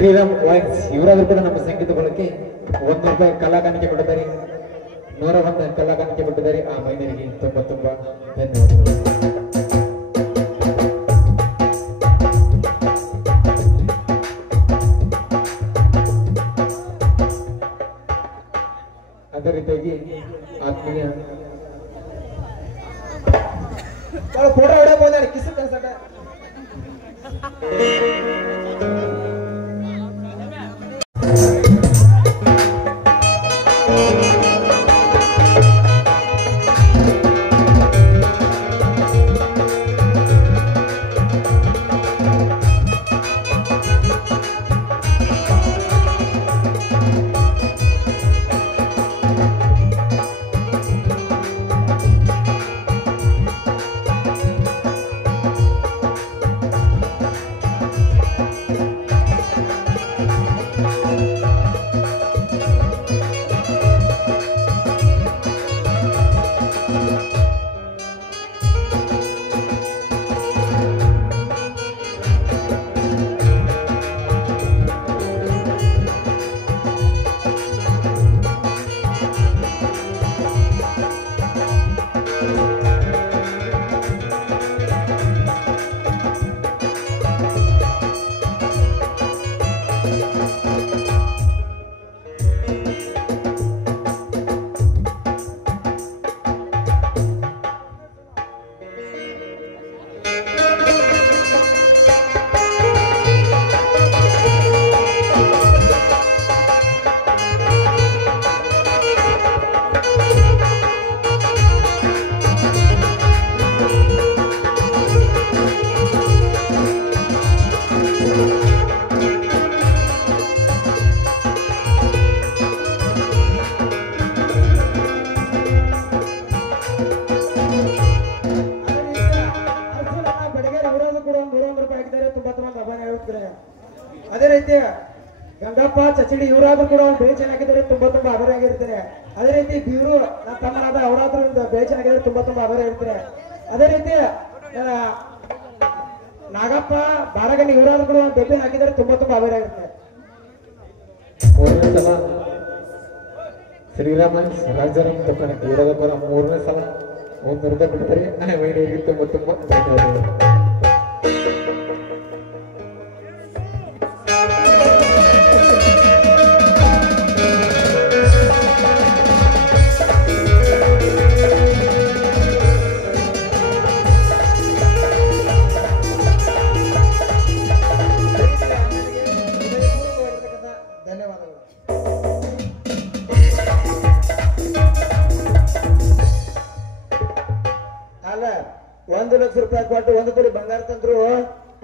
Shriram voice ಇವರಾದ್ರೂ ಕೂಡ ನಮ್ಮ ಸಂಗೀತ ಬಳಕೆ 100 ರೂಪಾಯಿ ಕಲಾಕಾನಿಕೆ ಕೊಟ್ಟಿದ್ದಾರೆ. 101 ಕಲಾಕಾನಿಕೆ ಕೊಟ್ಟಿದ್ದಾರೆ. ಆ ಮಹಿಳೆಯರಿಗೆ ತುಂಬಾ ತುಂಬಾ ಧನ್ಯವಾದಗಳು. ಅದೇ ರೀತಿಯಾಗಿ ಆತ್ಮೀಯ ಫೋಟೋ ಹೊಡಕ್ ಹೋದ ಕಿಸ್ ಕನ್ಸಕ ಅದೇ ರೀತಿ ಗಂಗಪ್ಪ ಚಚಡಿ ಇವರಾದ್ರೂ ಕೂಡ ಬೆಳೆ ಚೆನ್ನಾಗಿದ್ದಾರೆ, ತುಂಬಾ ತುಂಬಾ ಆಭಾರಿಯಾಗಿರ್ತಾರೆ. ಅದೇ ರೀತಿ ಬೀರು ನನ್ನ ತಮ್ಮನಾದ ಅವರಾದ್ರೂ ಒಂದು ಬೆಳೆ ಚೆನ್ನಾಗಿದ್ದಾರೆ, ತುಂಬಾ ತುಂಬಾ ಆಭಾರಿಯಾಗಿರ್ತಾರೆ. ಅದೇ ರೀತಿ ನಾಗಪ್ಪ ಬಾರಗಣ್ಣಿ ಇವರಾದ್ರೂ ಕೂಡ ಒಂದು ಬೆಲೆ ಹಾಕಿದ್ದಾರೆ, ತುಂಬಾ ತುಂಬಾ ಆಭಾರಿಯಾಗಿರ್ತಾರೆ. ಮೂರನೇ ಸಲ ಶ್ರೀರಾಮ ರಾಜಾರಾಮ್ ತಪ್ಪನೆ ಇವರಾದ ಪರ 3ನೇ ಸಲ 100 ರೂಪಾಯಿ ಬಿಡ್ತಾರೆ. ಮಹಿಳೆಯರಿಗೆ ತುಂಬಾ ತುಂಬಾ ಧನ್ಯವಾದಗಳು. ಅಲ್ಲ 1 ಲಕ್ಷ ರೂಪಾಯಿ ಕೊಟ್ಟು 1 ತೊಲಿ ಬಂಗಾರ ತಂದ್ರು,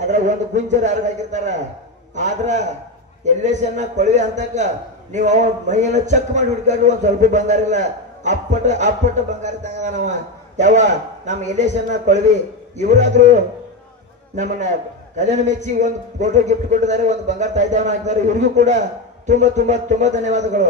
ಅದ್ರ ಒಂದು ಗುಂಜರ್ ಯಾರು ಹಾಕಿರ್ತಾರ. ಆದ್ರ ಎಲ್ಲೇಶನ್ನ ಕೊಳವೆ ಅಂತಕ ನೀವು ಅವ ಮೈಯೆಲ್ಲ ಚೆಕ್ ಮಾಡಿ ಹುಡ್ಕಾಡ್ರಿ, ಒಂದ್ ಸ್ವಲ್ಪ ಬಂಗಾರ ಇಲ್ಲ. ಅಪ್ಪಟ ಬಂಗಾರ ತಂಗದ ನಾವ ಯಾವ ನಮ್ಮ ಎಲ್ಲೇಶನ್ನ ಕೊಳವಿ ಇವರಾದ್ರೂ ನಮ್ಮನ್ನ ಕಲ್ಯಾಣ ಮೆಚ್ಚಿ ಒಂದು ಫೋಟೋ ಗಿಫ್ಟ್ ಕೊಟ್ಟಿದ್ದಾರೆ, ಒಂದು ಬಂಗಾರ ತಾಯ್ತಾವನ್ನ ಹಾಕಿದ್ದಾರೆ. ಇವ್ರಿಗೂ ಕೂಡ ತುಂಬಾ ತುಂಬಾ ತುಂಬಾ ಧನ್ಯವಾದಗಳು.